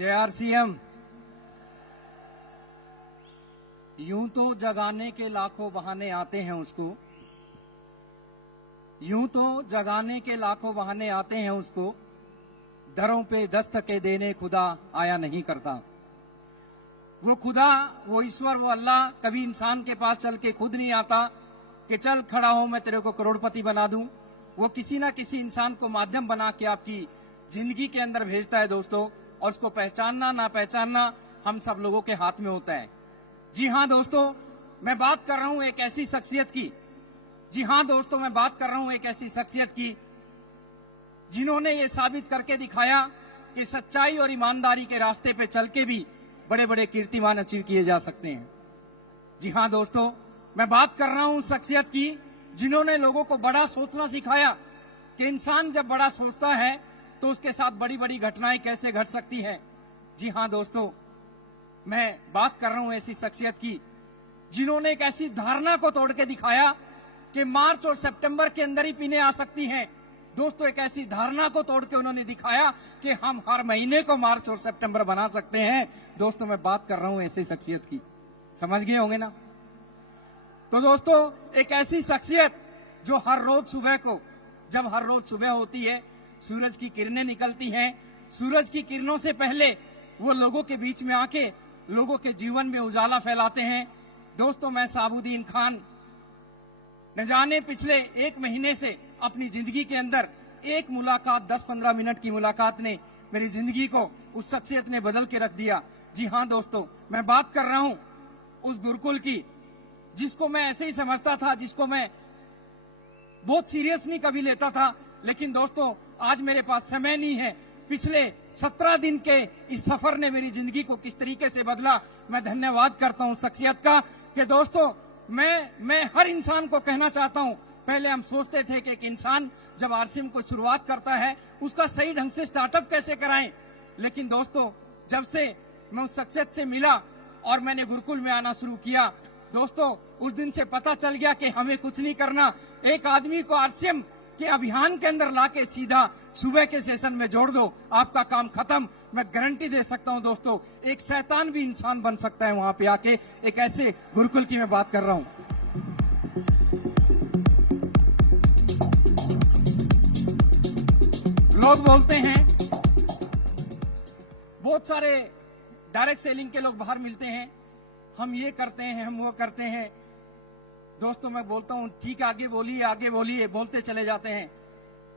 जय आरसीएम। यूं तो जगाने के लाखों बहाने आते हैं उसको, यूं तो जगाने के लाखों बहाने आते हैं उसको, दरों पे दस्तके देने खुदा आया नहीं करता। वो खुदा, वो ईश्वर, वो अल्लाह कभी इंसान के पास चल के खुद नहीं आता कि चल खड़ा हो मैं तेरे को करोड़पति बना दूं। वो किसी ना किसी इंसान को माध्यम बना के आपकी जिंदगी के अंदर भेजता है दोस्तों, और उसको पहचानना ना पहचानना हम सब लोगों के हाथ में होता है। जी हाँ दोस्तों, मैं बात कर रहा हूं एक ऐसी शख्सियत की, जी हाँ दोस्तों, मैं बात कर रहा हूं एक ऐसी शख्सियत की जिन्होंने ये साबित करके दिखाया कि सच्चाई और ईमानदारी के रास्ते पे चल के भी बड़े बड़े कीर्तिमान अचीव किए जा सकते हैं। जी हाँ दोस्तों, मैं बात कर रहा हूं शख्सियत की जिन्होंने लोगों को बड़ा सोचना सिखाया कि इंसान जब बड़ा सोचता है तो उसके साथ बड़ी बड़ी घटनाएं कैसे घट सकती हैं। जी हाँ दोस्तों, मैं बात कर रहा हूं ऐसी शख्सियत की जिन्होंने एक ऐसी धारणा को तोड़ के दिखाया कि मार्च और सितंबर के अंदर ही पीने आ सकती हैं। दोस्तों, एक ऐसी धारणा को तोड़ के उन्होंने दिखाया कि हम हर महीने को मार्च और सितंबर बना सकते हैं। दोस्तों, मैं बात कर रहा हूं ऐसी शख्सियत की, समझ गए होंगे ना। तो दोस्तों, एक ऐसी शख्सियत जो हर रोज सुबह को, जब हर रोज सुबह होती है, सूरज की किरणें निकलती हैं, सूरज की किरणों से पहले वो लोगों के बीच में आके लोगों के जीवन में उजाला फैलाते हैं। दोस्तों, मैं साबुद्दीन खान न जाने पिछले एक महीने से अपनी जिंदगी के अंदर एक मुलाकात, 10-15 मिनट की मुलाकात ने मेरी जिंदगी को, उस शख्सियत ने बदल के रख दिया। जी हाँ दोस्तों, मैं बात कर रहा हूं उस गुरुकुल की जिसको मैं ऐसे ही समझता था, जिसको मैं बहुत सीरियस नहीं कभी लेता था। लेकिन दोस्तों, आज मेरे पास समय नहीं है। पिछले 17 दिन के इस सफर ने मेरी जिंदगी को किस तरीके से बदला, मैं धन्यवाद करता हूं शख्सियत का। कि दोस्तों, मैं हर इंसान को कहना चाहता हूं, पहले हम सोचते थे कि एक इंसान जब आरसीएम को शुरुआत करता है उसका सही ढंग से स्टार्टअप कैसे कराएं। लेकिन दोस्तों, जब से मैं उस शख्सियत से मिला और मैंने गुरुकुल में आना शुरू किया, दोस्तों उस दिन से पता चल गया कि हमें कुछ नहीं करना, एक आदमी को आरसीएम के अभियान के अंदर लाके सीधा सुबह के सेशन में जोड़ दो, आपका काम खत्म। मैं गारंटी दे सकता हूं दोस्तों, एक शैतान भी इंसान बन सकता है वहां पे आके। एक ऐसे गुरुकुल की मैं बात कर रहा हूं। लोग बोलते हैं, बहुत सारे डायरेक्ट सेलिंग के लोग बाहर मिलते हैं, हम ये करते हैं, हम वो करते हैं। दोस्तों, मैं बोलता हूं ठीक है, आगे बोलिए, बोलते चले जाते हैं।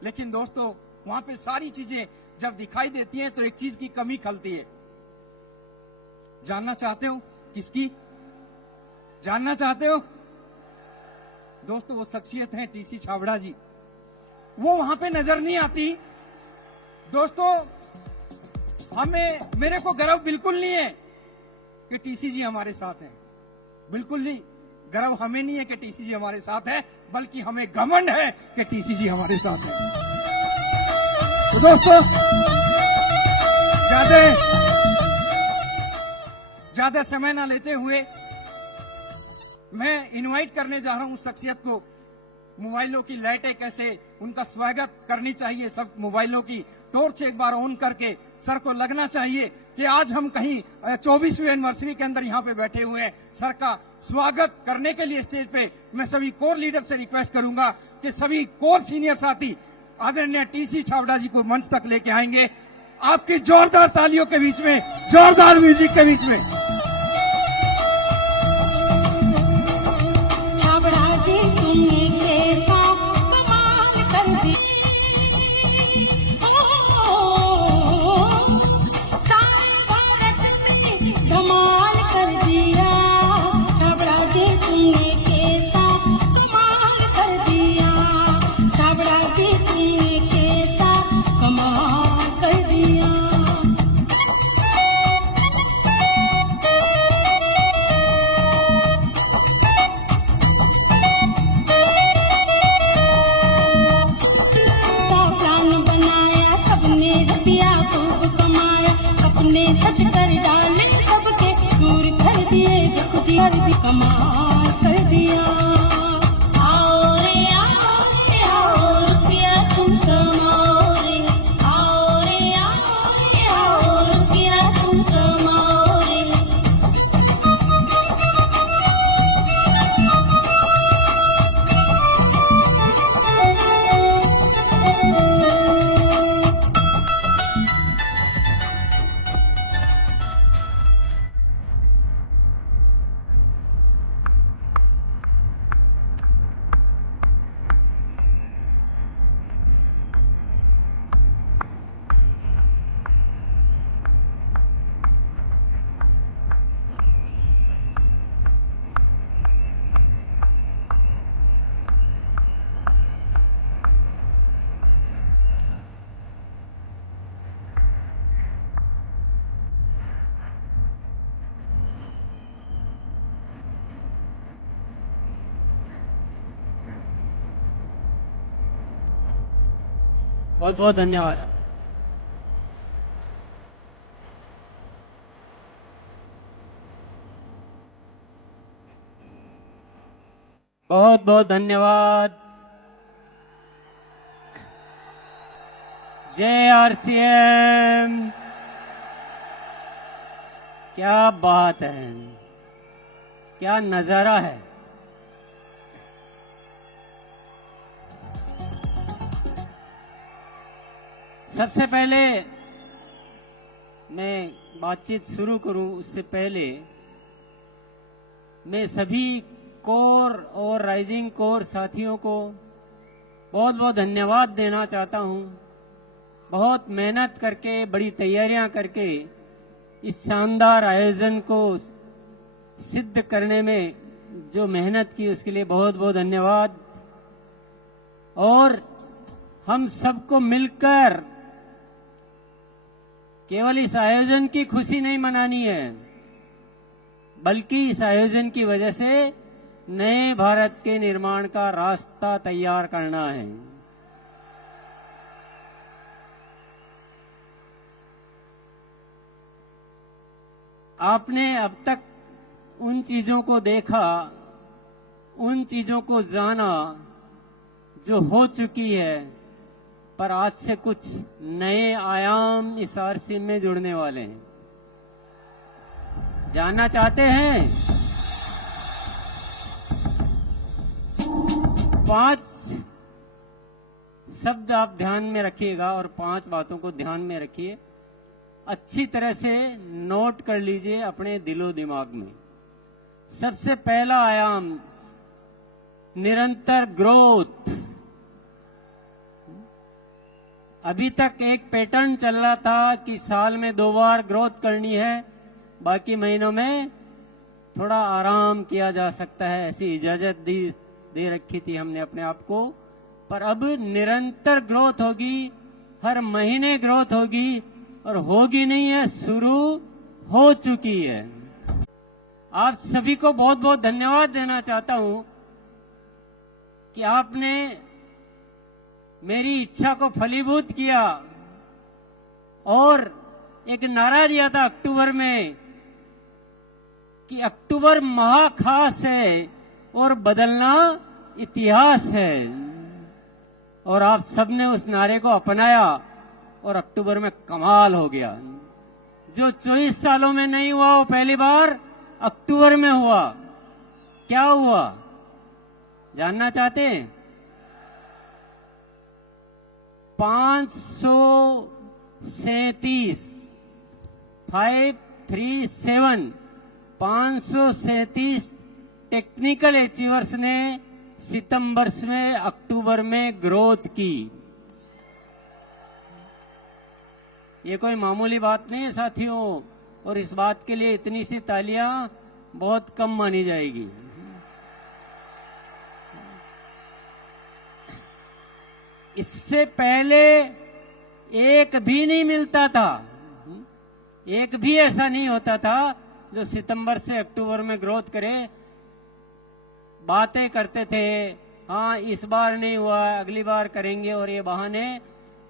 लेकिन दोस्तों, वहां पे सारी चीजें जब दिखाई देती हैं तो एक चीज की कमी खलती है। जानना चाहते हो किसकी? जानना चाहते हो? दोस्तों, वो शख्सियत है टीसी छाबड़ा जी। वो वहां पे नजर नहीं आती। दोस्तों, मेरे को गर्व बिल्कुल नहीं है कि टीसी जी हमारे साथ हैं, बिल्कुल नहीं। गर्व हमें नहीं है कि टीसी जी हमारे साथ है, बल्कि हमें घमंड है कि टीसी जी हमारे साथ है। तो दोस्तों, ज्यादा समय ना लेते हुए मैं इनवाइट करने जा रहा हूं उस शख्सियत को। मोबाइलों की लाइटें कैसे उनका स्वागत करनी चाहिए, सब मोबाइलों की टॉर्च एक बार ऑन करके सर को लगना चाहिए कि आज हम कहीं 24वीं एनिवर्सरी के अंदर यहाँ पे बैठे हुए हैं। सर का स्वागत करने के लिए स्टेज पे मैं सभी कोर लीडर से रिक्वेस्ट करूंगा कि सभी कोर सीनियर साथी आदरणीय टीसी छाबड़ा जी को मंच तक लेके आएंगे, आपकी जोरदार तालियों के बीच में, जोरदार म्यूजिक के बीच में। बहुत बहुत धन्यवाद। बहुत बहुत धन्यवाद। जय आरसीएम। क्या बात है, क्या नजारा है। सबसे पहले मैं बातचीत शुरू करूं उससे पहले मैं सभी कोर और राइजिंग कोर साथियों को बहुत बहुत धन्यवाद देना चाहता हूं। बहुत मेहनत करके, बड़ी तैयारियां करके इस शानदार आयोजन को सिद्ध करने में जो मेहनत की उसके लिए बहुत बहुत धन्यवाद। और हम सबको मिलकर केवल इस आयोजन की खुशी नहीं मनानी है, बल्कि इस आयोजन की वजह से नए भारत के निर्माण का रास्ता तैयार करना है। आपने अब तक उन चीजों को देखा, उन चीजों को जाना जो हो चुकी है, पर आज से कुछ नए आयाम इस आरसी में जुड़ने वाले हैं। जानना चाहते हैं? 5 शब्द आप ध्यान में रखिएगा और 5 बातों को ध्यान में रखिए, अच्छी तरह से नोट कर लीजिए अपने दिलो दिमाग में। सबसे पहला आयाम निरंतर ग्रोथ। अभी तक एक पैटर्न चल रहा था कि साल में 2 बार ग्रोथ करनी है, बाकी महीनों में थोड़ा आराम किया जा सकता है, ऐसी इजाजत दे रखी थी हमने अपने आप को। पर अब निरंतर ग्रोथ होगी, हर महीने ग्रोथ होगी, और होगी नहीं है, शुरू हो चुकी है। आप सभी को बहुत बहुत धन्यवाद देना चाहता हूं कि आपने मेरी इच्छा को फलीभूत किया और एक नारा दिया था अक्टूबर में कि अक्टूबर महाखास है और बदलना इतिहास है। और आप सबने उस नारे को अपनाया और अक्टूबर में कमाल हो गया। जो 24 सालों में नहीं हुआ वो पहली बार अक्टूबर में हुआ। क्या हुआ जानना चाहते हैं? 537 टेक्निकल अचीवर्स ने सितंबर में अक्टूबर में ग्रोथ की। ये कोई मामूली बात नहीं है साथियों, और इस बात के लिए इतनी सी तालियां बहुत कम मानी जाएगी। इससे पहले एक भी नहीं मिलता था, एक भी ऐसा नहीं होता था जो सितंबर से अक्टूबर में ग्रोथ करे। बातें करते थे, हाँ इस बार नहीं हुआ, अगली बार करेंगे, और ये बहाने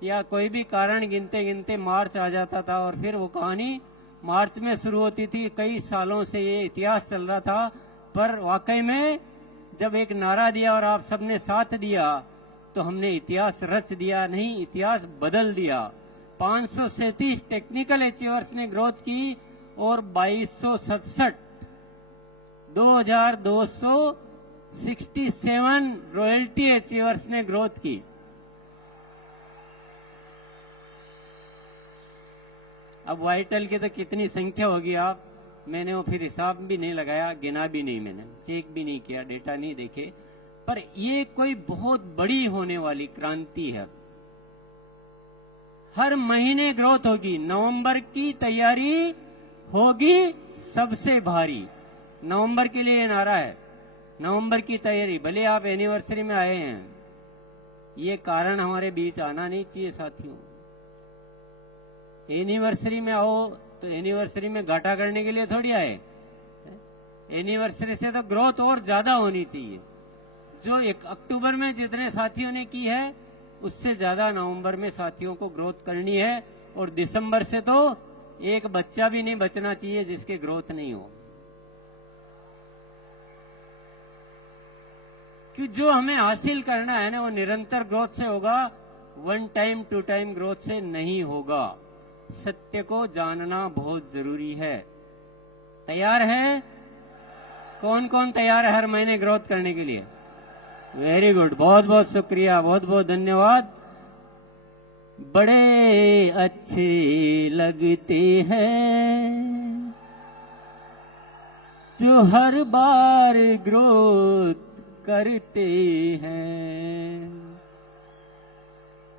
या कोई भी कारण गिनते गिनते मार्च आ जाता था और फिर वो कहानी मार्च में शुरू होती थी। कई सालों से ये इतिहास चल रहा था, पर वाकई में जब एक नारा दिया और आप सबने साथ दिया तो हमने इतिहास रच दिया, नहीं इतिहास बदल दिया। 537 टेक्निकल अचीवर्स ने ग्रोथ की और 2267 2267 रॉयल्टी अचीवर्स ने ग्रोथ की। अब वाइटल की तो कितनी संख्या होगी आप, मैंने वो फिर हिसाब भी नहीं लगाया, गिना भी नहीं, मैंने चेक भी नहीं किया, डेटा नहीं देखे। पर ये कोई बहुत बड़ी होने वाली क्रांति है। हर महीने ग्रोथ होगी। नवंबर की तैयारी होगी सबसे भारी। नवंबर के लिए नारा है, नवंबर की तैयारी। भले आप एनिवर्सरी में आए हैं, ये कारण हमारे बीच आना नहीं चाहिए साथियों। एनिवर्सरी में आओ तो एनिवर्सरी में घाटा करने के लिए थोड़ी आए। एनिवर्सरी से तो ग्रोथ और ज्यादा होनी चाहिए। जो 1 अक्टूबर में जितने साथियों ने की है उससे ज्यादा नवंबर में साथियों को ग्रोथ करनी है। और दिसंबर से तो एक बच्चा भी नहीं बचना चाहिए जिसके ग्रोथ नहीं हो, कि जो हमें हासिल करना है ना वो निरंतर ग्रोथ से होगा, 1 टाइम 2 टाइम ग्रोथ से नहीं होगा। सत्य को जानना बहुत जरूरी है। तैयार है? कौन कौन तैयार है हर महीने ग्रोथ करने के लिए? वेरी गुड, बहुत बहुत शुक्रिया, बहुत बहुत धन्यवाद। बड़े अच्छे लगते हैं जो हर बार ग्रोथ करते हैं।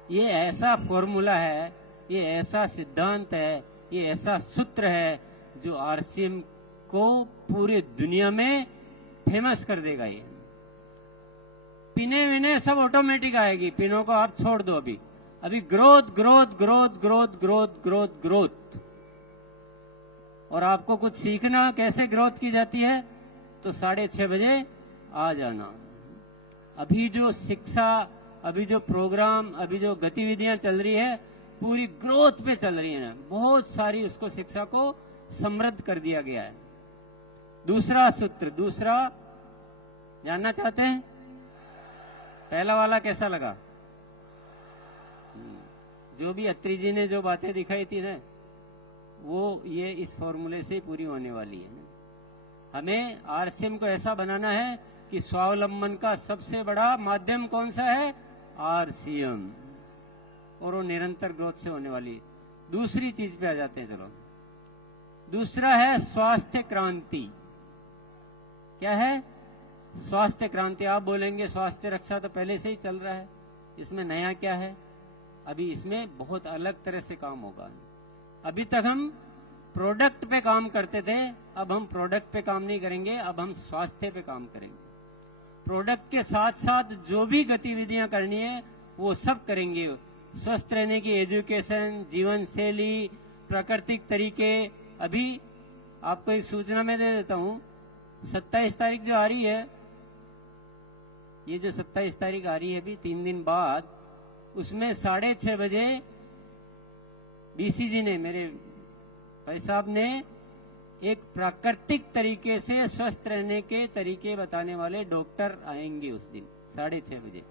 ये ऐसा फॉर्मूला है, ये ऐसा सिद्धांत है, ये ऐसा सूत्र है जो आरसीएम को पूरी दुनिया में फेमस कर देगा। ये पिने विने सब ऑटोमेटिक आएगी, पिनों को आप छोड़ दो। अभी growth growth growth growth growth growth growth. और आपको कुछ सीखना कैसे ग्रोथ की जाती है तो 6:30 बजे आ जाना। अभी जो शिक्षा, अभी जो प्रोग्राम, अभी जो गतिविधियां चल रही है पूरी ग्रोथ पे चल रही है। बहुत सारी उसको शिक्षा को समृद्ध कर दिया गया है। दूसरा सूत्र, दूसरा जानना चाहते हैं? पहला वाला कैसा लगा? जो भी अत्री जी ने जो बातें दिखाई थी ना, वो ये इस फॉर्मूले से पूरी होने वाली है। हमें आरसीएम को ऐसा बनाना है कि स्वावलंबन का सबसे बड़ा माध्यम कौन सा है? आरसीएम। और वो निरंतर ग्रोथ से होने वाली। दूसरी चीज पे आ जाते हैं, चलो। दूसरा है स्वास्थ्य क्रांति। क्या है? स्वास्थ्य क्रांति। आप बोलेंगे स्वास्थ्य रक्षा तो पहले से ही चल रहा है, इसमें नया क्या है? अभी इसमें बहुत अलग तरह से काम होगा। अभी तक हम प्रोडक्ट पे काम करते थे, अब हम प्रोडक्ट पे काम नहीं करेंगे, अब हम स्वास्थ्य पे काम करेंगे। प्रोडक्ट के साथ साथ जो भी गतिविधियां करनी है वो सब करेंगे। स्वस्थ रहने की एजुकेशन, जीवन शैली, प्राकृतिक तरीके। अभी आपको एक सूचना मैं दे देता हूं, 27 तारीख जो आ रही है, ये जो 27 तारीख आ रही है अभी 3 दिन बाद, उसमें 6:30 बजे बीसी जी ने, मेरे भाई साहब ने, एक प्राकृतिक तरीके से स्वस्थ रहने के तरीके बताने वाले डॉक्टर आएंगे उस दिन 6:30 बजे।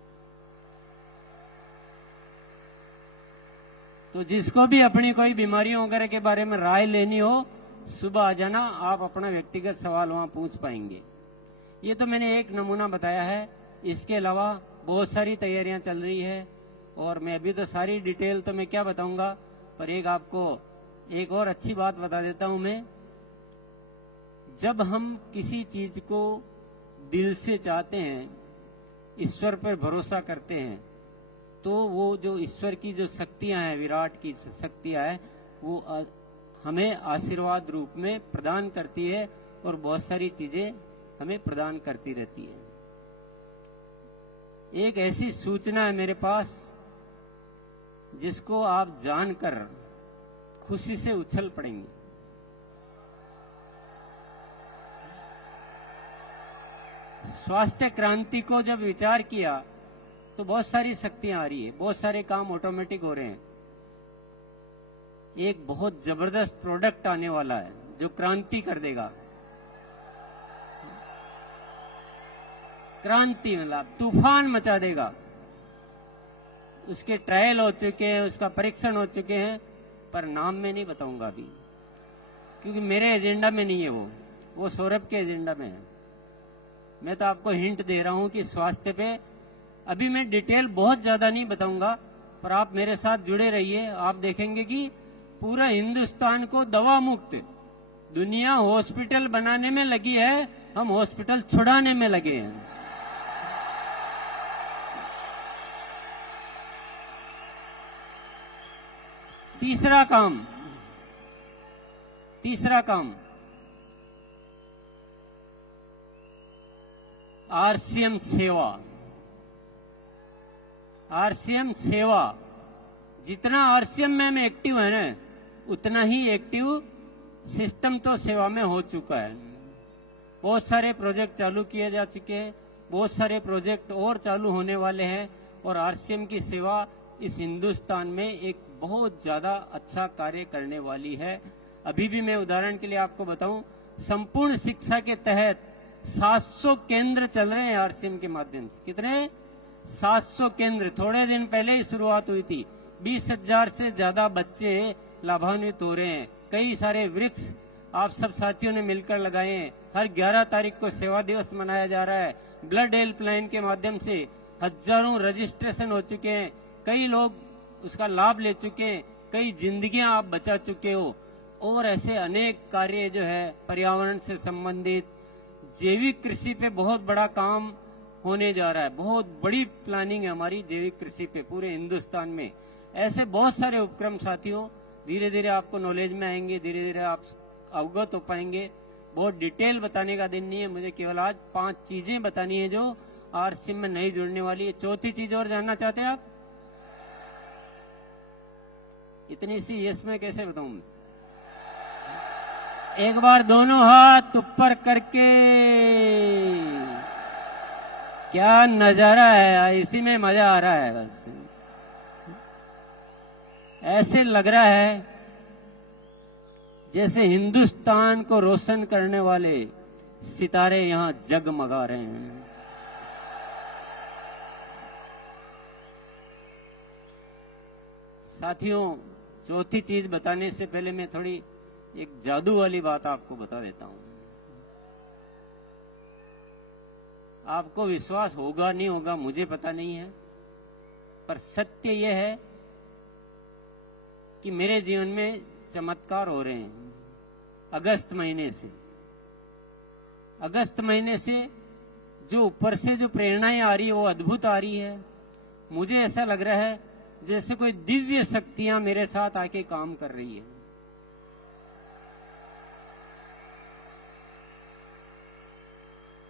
तो जिसको भी अपनी कोई बीमारियों वगैरह के बारे में राय लेनी हो, सुबह आ जाना, आप अपना व्यक्तिगत सवाल वहां पूछ पाएंगे। ये तो मैंने एक नमूना बताया है, इसके अलावा बहुत सारी तैयारियां चल रही है और मैं अभी तो सारी डिटेल तो मैं क्या बताऊंगा, पर एक आपको एक और अच्छी बात बता देता हूं मैं। जब हम किसी चीज को दिल से चाहते हैं, ईश्वर पर भरोसा करते हैं, तो वो जो ईश्वर की जो शक्तियां हैं, विराट की शक्तियां हैं, वो हमें आशीर्वाद रूप में प्रदान करती है और बहुत सारी चीजें हमें प्रदान करती रहती है। एक ऐसी सूचना है मेरे पास जिसको आप जानकर खुशी से उछल पड़ेंगे। स्वास्थ्य क्रांति को जब विचार किया तो बहुत सारी शक्तियां आ रही है, बहुत सारे काम ऑटोमेटिक हो रहे हैं। एक बहुत जबरदस्त प्रोडक्ट आने वाला है जो क्रांति कर देगा। क्रांति मतलब तूफान मचा देगा। उसके ट्रायल हो चुके हैं, उसका परीक्षण हो चुके हैं, पर नाम में नहीं बताऊंगा अभी, क्योंकि मेरे एजेंडा में नहीं है वो सौरभ के एजेंडा में है। मैं तो आपको हिंट दे रहा हूं कि स्वास्थ्य पे अभी मैं डिटेल बहुत ज्यादा नहीं बताऊंगा, पर आप मेरे साथ जुड़े रहिए। आप देखेंगे कि पूरा हिंदुस्तान को दवा मुक्त, दुनिया हॉस्पिटल बनाने में लगी है, हम हॉस्पिटल छुड़ाने में लगे हैं। तीसरा काम आरसीएम सेवा। आरसीएम सेवा, जितना आरसीएम में हम एक्टिव है ना, उतना ही एक्टिव सिस्टम तो सेवा में हो चुका है। बहुत सारे प्रोजेक्ट चालू किए जा चुके हैं, बहुत सारे प्रोजेक्ट और चालू होने वाले हैं। और आरसीएम की सेवा इस हिंदुस्तान में एक बहुत ज्यादा अच्छा कार्य करने वाली है। अभी भी मैं उदाहरण के लिए आपको बताऊं, संपूर्ण शिक्षा के तहत 700 केंद्र चल रहे हैं आरसीएम के माध्यम से। कितने? 700 केंद्र। थोड़े दिन पहले ही शुरुआत हुई थी। 20,000 से ज्यादा बच्चे लाभान्वित हो रहे हैं। कई सारे वृक्ष आप सब साथियों ने मिलकर लगाए हैं। हर 11 तारीख को सेवा दिवस मनाया जा रहा है। ब्लड हेल्पलाइन के माध्यम से हजारों रजिस्ट्रेशन हो चुके हैं। कई लोग उसका लाभ ले चुके हैं। कई जिंदगियां आप बचा चुके हो। और ऐसे अनेक कार्य जो है पर्यावरण से संबंधित, जैविक कृषि पे बहुत बड़ा काम होने जा रहा है। बहुत बड़ी प्लानिंग है हमारी जैविक कृषि पे पूरे हिंदुस्तान में। ऐसे बहुत सारे उपक्रम साथियों धीरे धीरे आपको नॉलेज में आएंगे, धीरे धीरे आप अवगत हो पाएंगे। बहुत डिटेल बताने का दिन नहीं है, मुझे केवल आज 5 चीजें बतानी है जो आरसीएम में नहीं जुड़ने वाली है। चौथी चीज और जानना चाहते हैं आप? इतनी सी यस में कैसे बताऊं? एक बार दोनों हाथ ऊपर करके, क्या नजारा है, इसी में मजा आ रहा है। बस ऐसे लग रहा है जैसे हिंदुस्तान को रोशन करने वाले सितारे यहां जगमगा रहे हैं। साथियों, चौथी चीज बताने से पहले मैं थोड़ी एक जादू वाली बात आपको बता देता हूं। आपको विश्वास होगा नहीं होगा मुझे पता नहीं है, पर सत्य यह है कि मेरे जीवन में चमत्कार हो रहे हैं। अगस्त महीने से जो ऊपर से जो प्रेरणाएं आ रही है वो अद्भुत आ रही है। मुझे ऐसा लग रहा है जैसे कोई दिव्य शक्तियां मेरे साथ आके काम कर रही है।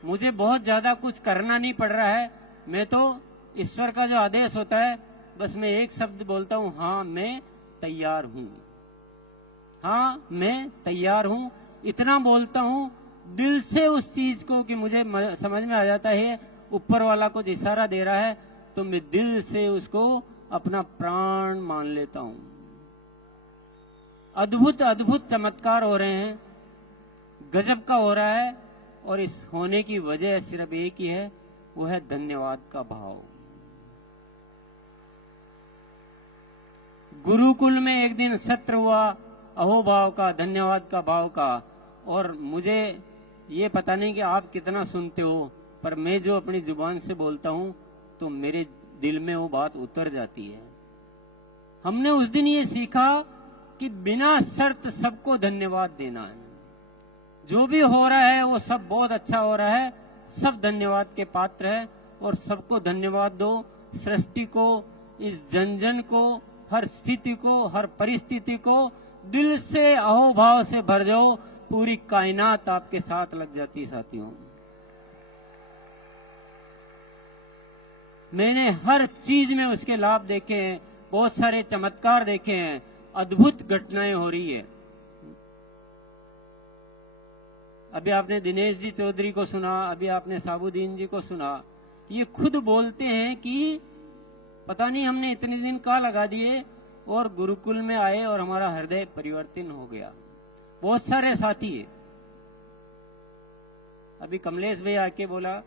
मुझे बहुत ज्यादा कुछ करना नहीं पड़ रहा है। मैं तो ईश्वर का जो आदेश होता है बस मैं एक शब्द बोलता हूं, हाँ मैं तैयार हूं, हाँ मैं तैयार हूं। इतना बोलता हूं दिल से उस चीज को कि मुझे समझ में आ जाता है ऊपर वाला कुछ इशारा दे रहा है तो मैं दिल से उसको अपना प्राण मान लेता हूं। अद्भुत अद्भुत चमत्कार हो रहे हैं, गजब का हो रहा है। और इस होने की वजह सिर्फ एक ही है, वो है धन्यवाद का भाव। गुरुकुल में एक दिन सत्र हुआ अहोभाव का, धन्यवाद का भाव का। और मुझे ये पता नहीं कि आप कितना सुनते हो, पर मैं जो अपनी जुबान से बोलता हूं तो मेरे दिल में वो बात उतर जाती है। हमने उस दिन ये सीखा कि बिना शर्त सबको धन्यवाद देना है। जो भी हो रहा है वो सब बहुत अच्छा हो रहा है, सब धन्यवाद के पात्र है और सबको धन्यवाद दो। सृष्टि को, इस जन जन को, हर स्थिति को, हर परिस्थिति को दिल से अहोभाव से भर जाओ, पूरी कायनात आपके साथ लग जाती। साथियों, मैंने हर चीज में उसके लाभ देखे हैं, बहुत सारे चमत्कार देखे हैं, अद्भुत घटनाएं हो रही है। अभी आपने दिनेश जी चौधरी को सुना, अभी आपने साबुद्दीन जी को सुना। ये खुद बोलते हैं कि पता नहीं हमने इतने दिन कहाँ लगा दिए और गुरुकुल में आए और हमारा हृदय परिवर्तन हो गया। बहुत सारे साथी है। अभी कमलेश भाई आके बोला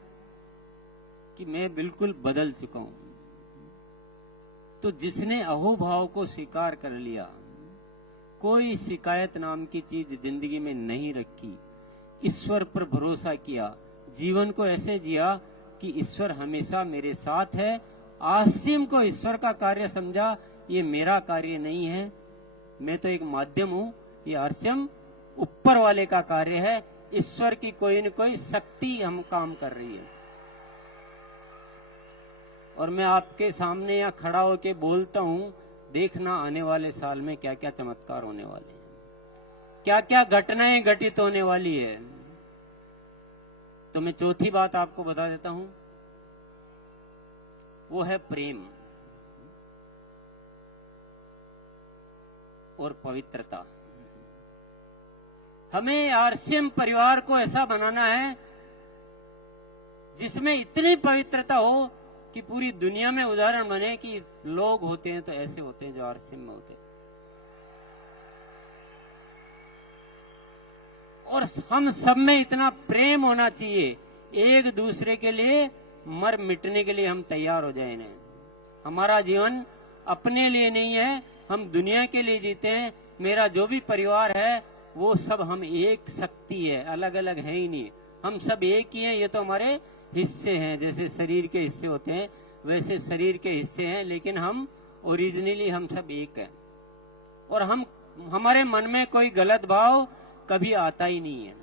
कि मैं बिल्कुल बदल चुका हूं। तो जिसने अहोभाव को स्वीकार कर लिया, कोई शिकायत नाम की चीज जिंदगी में नहीं रखी, ईश्वर पर भरोसा किया, जीवन को ऐसे जिया कि ईश्वर हमेशा मेरे साथ है। आरसीएम को ईश्वर का कार्य समझा, ये मेरा कार्य नहीं है, मैं तो एक माध्यम हूं। ये आरसीएम ऊपर वाले का कार्य है, ईश्वर की कोई न कोई शक्ति हम काम कर रही है। और मैं आपके सामने यहाँ खड़ा होके बोलता हूं, देखना आने वाले साल में क्या क्या चमत्कार होने वाले हैं, क्या क्या घटनाएं घटित होने वाली है। तो मैं चौथी बात आपको बता देता हूं, वो है प्रेम और पवित्रता। हमें आरसीएम परिवार को ऐसा बनाना है जिसमें इतनी पवित्रता हो कि पूरी दुनिया में उदाहरण बने कि लोग होते हैं तो ऐसे होते हैं जो आरसीएम में होते हैं। और हम सब में इतना प्रेम होना चाहिए, एक दूसरे के लिए मर मिटने के लिए हम तैयार हो जाए। इन्हें हमारा जीवन अपने लिए नहीं है, हम दुनिया के लिए जीते हैं। मेरा जो भी परिवार है वो सब हम एक शक्ति है, अलग अलग है ही नहीं, हम सब एक ही हैं। ये तो हमारे हिस्से हैं, जैसे शरीर के हिस्से होते हैं वैसे शरीर के हिस्से हैं, लेकिन हम ओरिजिनली हम सब एक हैं। और हमारे मन में कोई गलत भाव कभी आता ही नहीं है,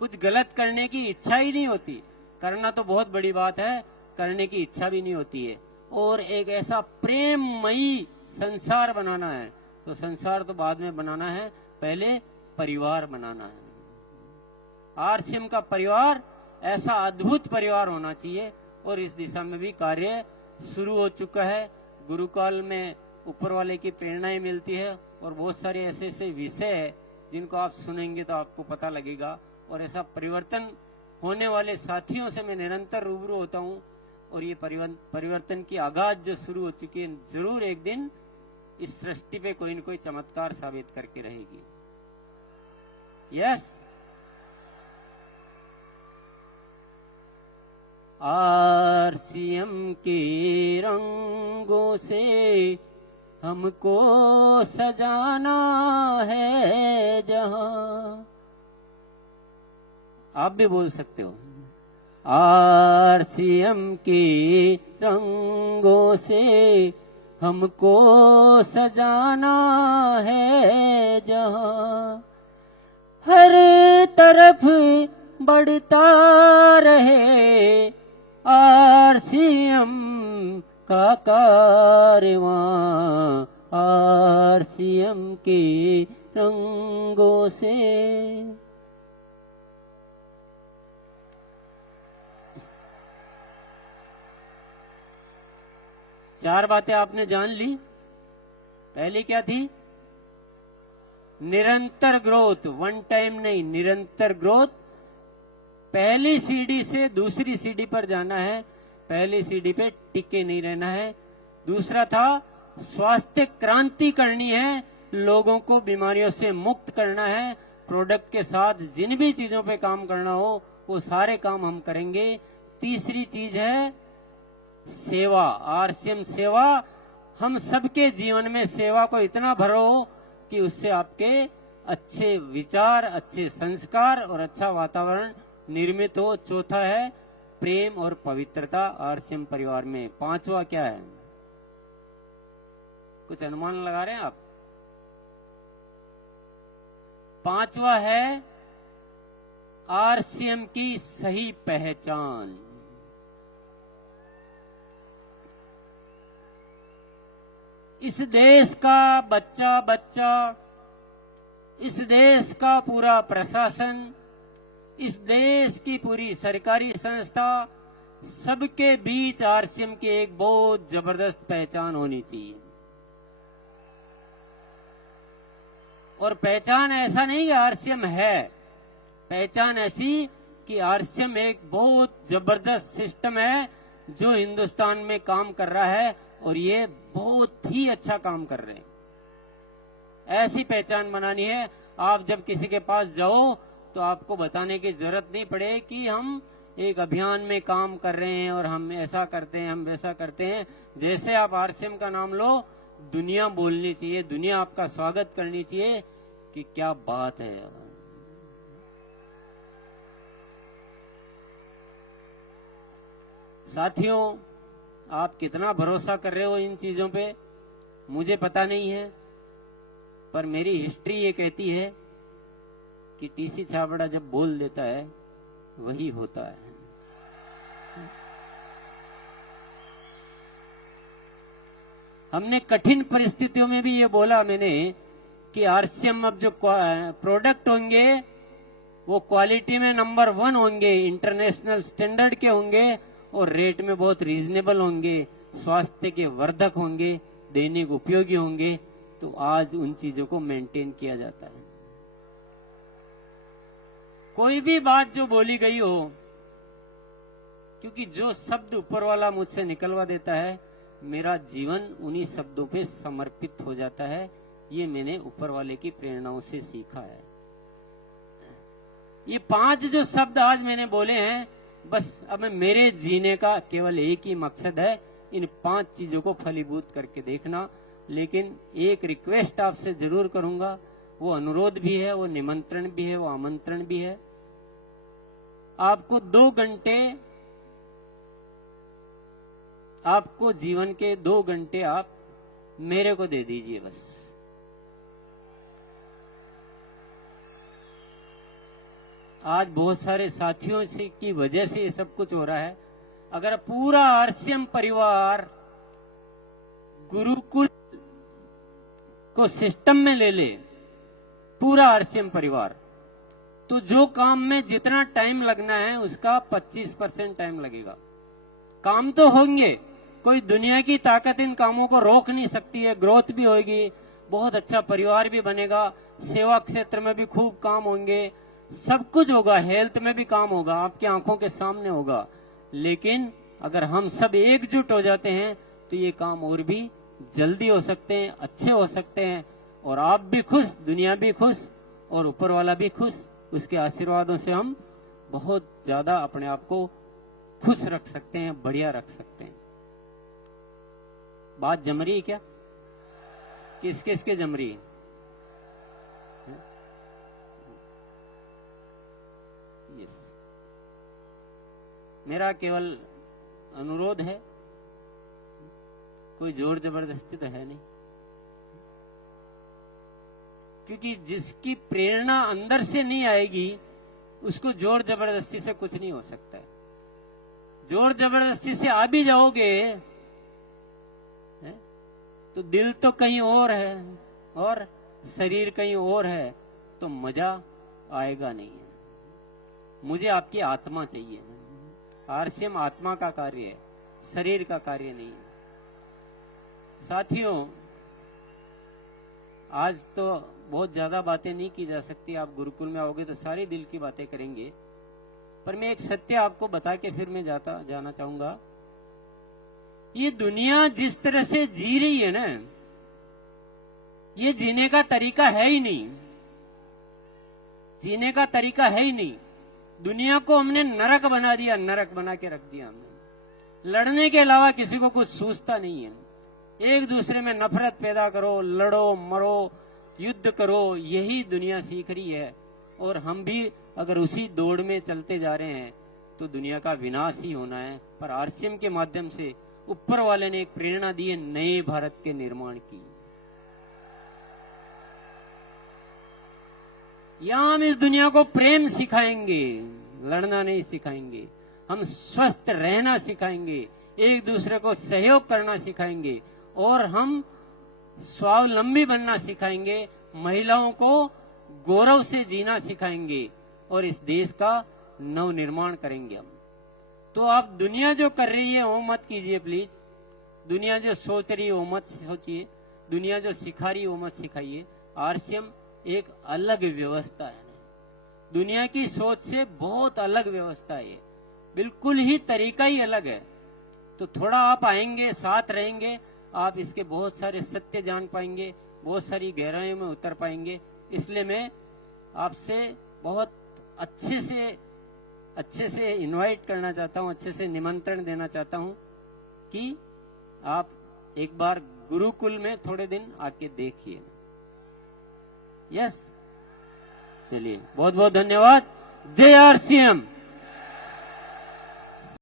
कुछ गलत करने की इच्छा ही नहीं होती। करना तो बहुत बड़ी बात है, करने की इच्छा भी नहीं होती है। और एक ऐसा प्रेममयी संसार बनाना है, तो संसार तो बाद में बनाना है, पहले परिवार बनाना है। आरसीएम का परिवार ऐसा अद्भुत परिवार होना चाहिए, और इस दिशा में भी कार्य शुरू हो चुका है। गुरुकाल में ऊपर वाले की प्रेरणाएं मिलती है, और बहुत सारे ऐसे ऐसे विषय है जिनको आप सुनेंगे तो आपको पता लगेगा। और ऐसा परिवर्तन होने वाले साथियों से मैं निरंतर रूबरू होता हूँ, और ये परिवर्तन की आगाज जो शुरू हो चुकी है, जरूर एक दिन इस सृष्टि पे कोई न कोई चमत्कार साबित करके रहेगी। यस, आरसीएम के रंगों से हमको सजाना है जहां। आप भी बोल सकते हो, आरसीएम के रंगों से हमको सजाना है जहां, हर तरफ बढ़ता रहे आरसीएम का कारवां, आरसीएम के रंगों से। चार बातें आपने जान ली। पहली क्या थी? निरंतर ग्रोथ, वन टाइम नहीं, निरंतर ग्रोथ। पहली सीढ़ी से दूसरी सीढ़ी पर जाना है, पहली सीढ़ी पे टिके नहीं रहना है। दूसरा था स्वास्थ्य क्रांति करनी है, लोगों को बीमारियों से मुक्त करना है। प्रोडक्ट के साथ जिन भी चीजों पे काम करना हो वो सारे काम हम करेंगे। तीसरी चीज है सेवा, आरसीएम सेवा। हम सबके जीवन में सेवा को इतना भरो कि उससे आपके अच्छे विचार, अच्छे संस्कार और अच्छा वातावरण निर्मित हो। चौथा है प्रेम और पवित्रता आरसीएम परिवार में। पांचवा क्या है? कुछ अनुमान लगा रहे हैं आप? पांचवा है आरसीएम की सही पहचान। इस देश का बच्चा बच्चा, इस देश का पूरा प्रशासन, इस देश की पूरी सरकारी संस्था, सबके बीच आरसीएम की एक बहुत जबरदस्त पहचान होनी चाहिए। और पहचान ऐसा नहीं कि आरसीएम है, पहचान ऐसी कि आरसीएम एक बहुत जबरदस्त सिस्टम है जो हिंदुस्तान में काम कर रहा है, और ये बहुत ही अच्छा काम कर रहे हैं। ऐसी पहचान बनानी है। आप जब किसी के पास जाओ तो आपको बताने की जरूरत नहीं पड़े कि हम एक अभियान में काम कर रहे हैं और हम ऐसा करते हैं, हम वैसा करते हैं। जैसे आप आरसीएम का नाम लो, दुनिया बोलनी चाहिए, दुनिया आपका स्वागत करनी चाहिए कि क्या बात है। साथियों, आप कितना भरोसा कर रहे हो इन चीजों पे मुझे पता नहीं है, पर मेरी हिस्ट्री ये कहती है कि टीसी छाबड़ा जब बोल देता है वही होता है। हमने कठिन परिस्थितियों में भी ये बोला मैंने कि आरसीएम अब जो प्रोडक्ट होंगे वो क्वालिटी में नंबर 1 होंगे, इंटरनेशनल स्टैंडर्ड के होंगे, और रेट में बहुत रीजनेबल होंगे, स्वास्थ्य के वर्धक होंगे, दैनिक उपयोगी होंगे। तो आज उन चीजों को मेंटेन किया जाता है। कोई भी बात जो बोली गई हो, क्योंकि जो शब्द ऊपर वाला मुझसे निकलवा देता है, मेरा जीवन उन्हीं शब्दों पे समर्पित हो जाता है। ये मैंने ऊपर वाले की प्रेरणाओं से सीखा है। ये 5 जो शब्द आज मैंने बोले हैं, बस अब मेरे जीने का केवल एक ही मकसद है, इन 5 चीजों को फलीभूत करके देखना। लेकिन एक रिक्वेस्ट आपसे जरूर करूंगा, वो अनुरोध भी है, वो निमंत्रण भी है, वो आमंत्रण भी है। आपको 2 घंटे, आपको जीवन के 2 घंटे आप मेरे को दे दीजिए बस। आज बहुत सारे साथियों से की वजह से ये सब कुछ हो रहा है। अगर पूरा आरसीएम परिवार गुरुकुल को सिस्टम में ले ले, पूरा आरसीएम परिवार, तो जो काम में जितना टाइम लगना है उसका 25% टाइम लगेगा। काम तो होंगे, कोई दुनिया की ताकत इन कामों को रोक नहीं सकती है। ग्रोथ भी होगी, बहुत अच्छा परिवार भी बनेगा, सेवा क्षेत्र में भी खूब काम होंगे, सब कुछ होगा, हेल्थ में भी काम होगा, आपकी आंखों के सामने होगा। लेकिन अगर हम सब एकजुट हो जाते हैं तो ये काम और भी जल्दी हो सकते हैं, अच्छे हो सकते हैं, और आप भी खुश, दुनिया भी खुश, और ऊपर वाला भी खुश। उसके आशीर्वादों से हम बहुत ज्यादा अपने आप को खुश रख सकते हैं, बढ़िया रख सकते हैं। बात जम रही है क्या? किस किस के जम रही है? यस, मेरा केवल अनुरोध है, कोई जोर जबरदस्ती तो है नहीं, क्योंकि जिसकी प्रेरणा अंदर से नहीं आएगी उसको जोर जबरदस्ती से कुछ नहीं हो सकता है। जोर जबरदस्ती से आ भी जाओगे तो दिल तो कहीं और है और शरीर कहीं और है, तो मजा आएगा नहीं है। मुझे आपकी आत्मा चाहिए। आरसीएम आत्मा का कार्य है, शरीर का कार्य नहीं है। साथियों, आज तो बहुत ज्यादा बातें नहीं की जा सकती, आप गुरुकुल में आओगे तो सारी दिल की बातें करेंगे, पर मैं एक सत्य आपको बता के फिर मैं जाना चाहूंगा। ये दुनिया जिस तरह से जी रही है ना, ये जीने का तरीका है ही नहीं, जीने का तरीका है ही नहीं। दुनिया को हमने नरक बना दिया, नरक बना के रख दिया हमने। लड़ने के अलावा किसी को कुछ सूझता नहीं है। एक दूसरे में नफरत पैदा करो, लड़ो, मरो, युद्ध करो, यही दुनिया सीख रही है। और हम भी अगर उसी दौड़ में चलते जा रहे हैं तो दुनिया का विनाश ही होना है। पर आरसीएम के माध्यम से ऊपर वाले ने एक प्रेरणा दी है नए भारत के निर्माण की। यहां हम इस दुनिया को प्रेम सिखाएंगे, लड़ना नहीं सिखाएंगे। हम स्वस्थ रहना सिखाएंगे, एक दूसरे को सहयोग करना सिखाएंगे, और हम स्वावलंबी बनना सिखाएंगे। महिलाओं को गौरव से जीना सिखाएंगे और इस देश का नव निर्माण करेंगे हम। तो आप दुनिया जो कर रही है वो मत कीजिए प्लीज। दुनिया जो सोच रही है वो मत सोचिए, दुनिया जो सिखा रही है वो मत सिखाइए। आरसीएम एक अलग व्यवस्था है, दुनिया की सोच से बहुत अलग व्यवस्था है, बिल्कुल ही तरीका ही अलग है। तो थोड़ा आप आएंगे, साथ रहेंगे, आप इसके बहुत सारे सत्य जान पाएंगे, बहुत सारी गहराइयों में उतर पाएंगे। इसलिए मैं आपसे बहुत अच्छे से इनवाइट करना चाहता हूं, अच्छे से निमंत्रण देना चाहता हूं कि आप एक बार गुरुकुल में थोड़े दिन आके देखिए। यस, चलिए, बहुत बहुत धन्यवाद। जय आरसीएम।